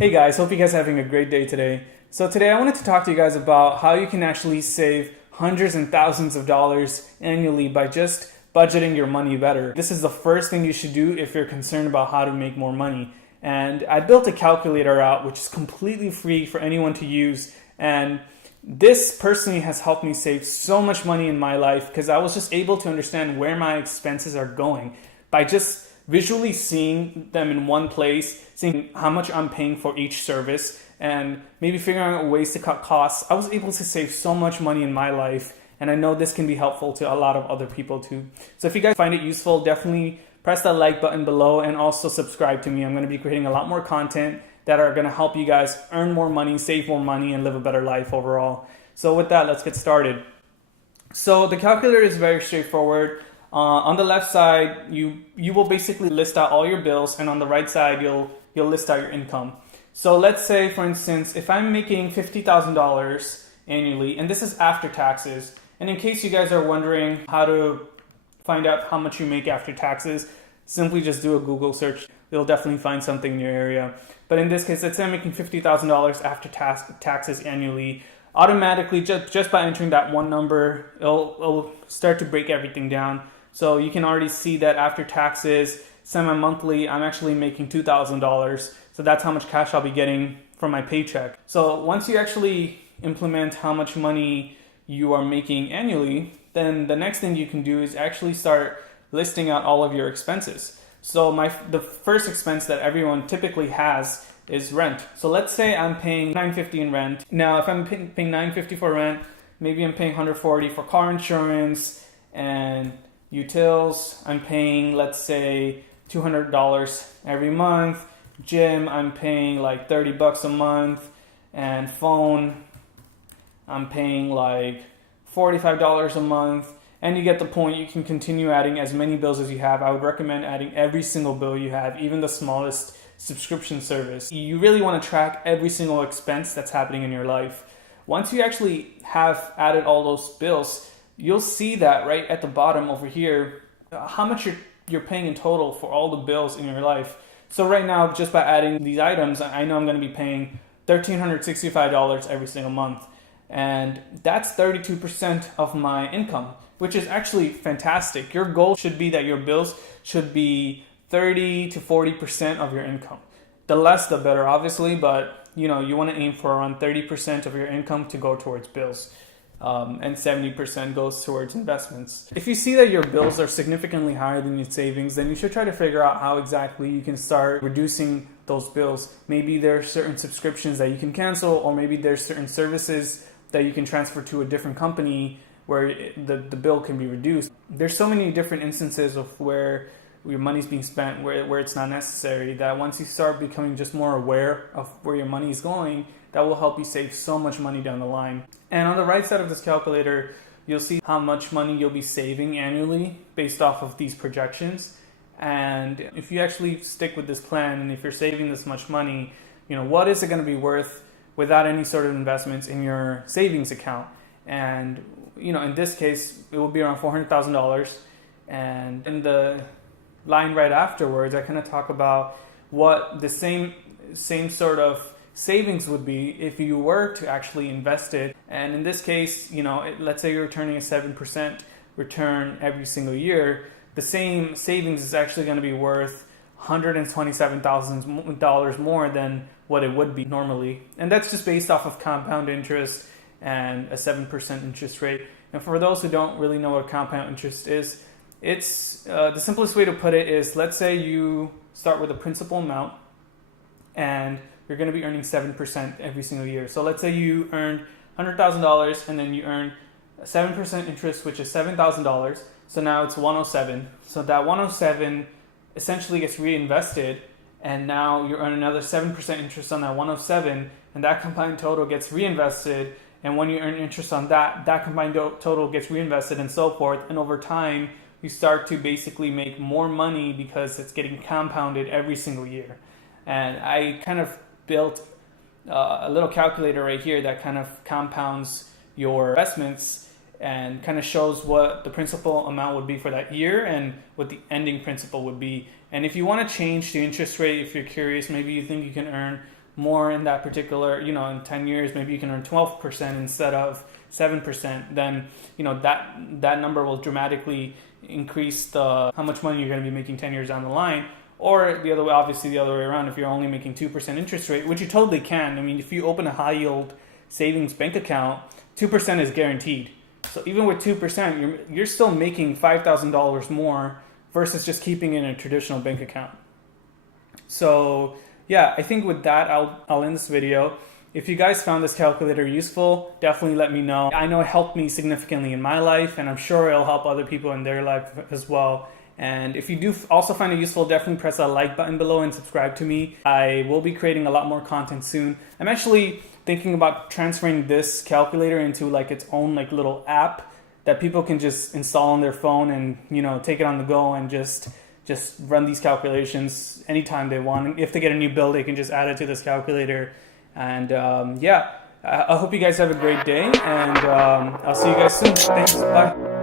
Hey guys, hope you guys are having a great day today. So today I wanted to talk to you guys about how you can actually save hundreds and thousands of dollars annually by just budgeting your money better. This is the first thing you should do if you're concerned about how to make more money. And I built a calculator out which is completely free for anyone to use, and this personally has helped me save so much money in my life because I was just able to understand where my expenses are going by just visually seeing them in one place, seeing how much I'm paying for each service, and maybe figuring out ways to cut costs. I was able to save so much money in my life, and I know this can be helpful to a lot of other people too. So if you guys find it useful, definitely press that like button below and also subscribe to me. I'm going to be creating a lot more content that are going to help you guys earn more money, save more money, and live a better life overall. So with that, let's get started. So the calculator is very straightforward. On the left side, you will basically list out all your bills, and on the right side, you'll list out your income. So let's say, for instance, if I'm making $50,000 annually, and this is after taxes, and in case you guys are wondering how to find out how much you make after taxes, simply just do a Google search. You'll definitely find something in your area. But in this case, let's say I'm making $50,000 after taxes annually. Automatically, just by entering that one number, it'll start to break everything down. So you can already see that after taxes, semi-monthly, I'm actually making $2,000. So that's how much cash I'll be getting from my paycheck. So once you actually implement how much money you are making annually, then the next thing you can do is actually start listing out all of your expenses. So the first expense that everyone typically has is rent. So let's say I'm paying $950 in rent. Now, if I'm paying $950 for rent, maybe I'm paying $140 for car insurance and utils. I'm paying, let's say, $200 every month. Gym, I'm paying like $30 a month. And phone, I'm paying like $45 a month. And you get the point. You can continue adding as many bills as you have. I would recommend adding every single bill you have, even the smallest subscription service. You really want to track every single expense that's happening in your life. Once you actually have added all those bills, you'll see that right at the bottom over here, how much you're paying in total for all the bills in your life. So right now, just by adding these items, I know I'm going to be paying $1,365 every single month. And that's 32% of my income, which is actually fantastic. Your goal should be that your bills should be 30 to 40% of your income. The less, the better, obviously, but you want to aim for around 30% of your income to go towards bills. And 70% goes towards investments. If you see that your bills are significantly higher than your savings, then you should try to figure out how exactly you can start reducing those bills. Maybe there are certain subscriptions that you can cancel, or maybe there's certain services that you can transfer to a different company where the bill can be reduced. There's so many different instances of where your money's being spent where it's not necessary, that once you start becoming just more aware of where your money is going, that will help you save so much money down the line. And on the right side of this calculator, you'll see how much money you'll be saving annually based off of these projections. And if you actually stick with this plan, and if you're saving this much money, what is it going to be worth without any sort of investments in your savings account? And in this case, it will be around $400,000. And in the line right afterwards, I kind of talk about what the same sort of savings would be if you were to actually invest it. And in this case, let's say you're returning a 7% return every single year. The same savings is actually going to be worth $127,000 more than what it would be normally. And that's just based off of compound interest and a 7% interest rate. And for those who don't really know what compound interest is, it's the simplest way to put it is, let's say you start with a principal amount and you're going to be earning 7% every single year. So let's say you earned $100,000 and then you earn 7% interest, which is $7,000. So now it's 107. So that 107 essentially gets reinvested, and now you earn another 7% interest on that 107, and that combined total gets reinvested. And when you earn interest on that combined total gets reinvested, and so forth. And over time, you start to basically make more money because it's getting compounded every single year. And I kind of built a little calculator right here that kind of compounds your investments and kind of shows what the principal amount would be for that year and what the ending principal would be. And if you want to change the interest rate, if you're curious, maybe you think you can earn more in that particular, in 10 years, maybe you can earn 12% instead of 7%, then, that number will dramatically increase the how much money you're going to be making 10 years down the line. Or the other way, obviously the other way around, if you're only making 2% interest rate, which you totally can. I mean, if you open a high yield savings bank account, 2% is guaranteed. So even with 2%, you're still making $5,000 more versus just keeping it in a traditional bank account. So yeah, I think with that, I'll end this video. If you guys found this calculator useful, definitely let me know. I know it helped me significantly in my life, and I'm sure it'll help other people in their life as well. And if you do also find it useful, definitely press that like button below and subscribe to me. I will be creating a lot more content soon. I'm actually thinking about transferring this calculator into like its own like little app that people can just install on their phone and take it on the go and just run these calculations anytime they want. And if they get a new bill, they can just add it to this calculator. And yeah, I hope you guys have a great day, and I'll see you guys soon. Thanks. Bye.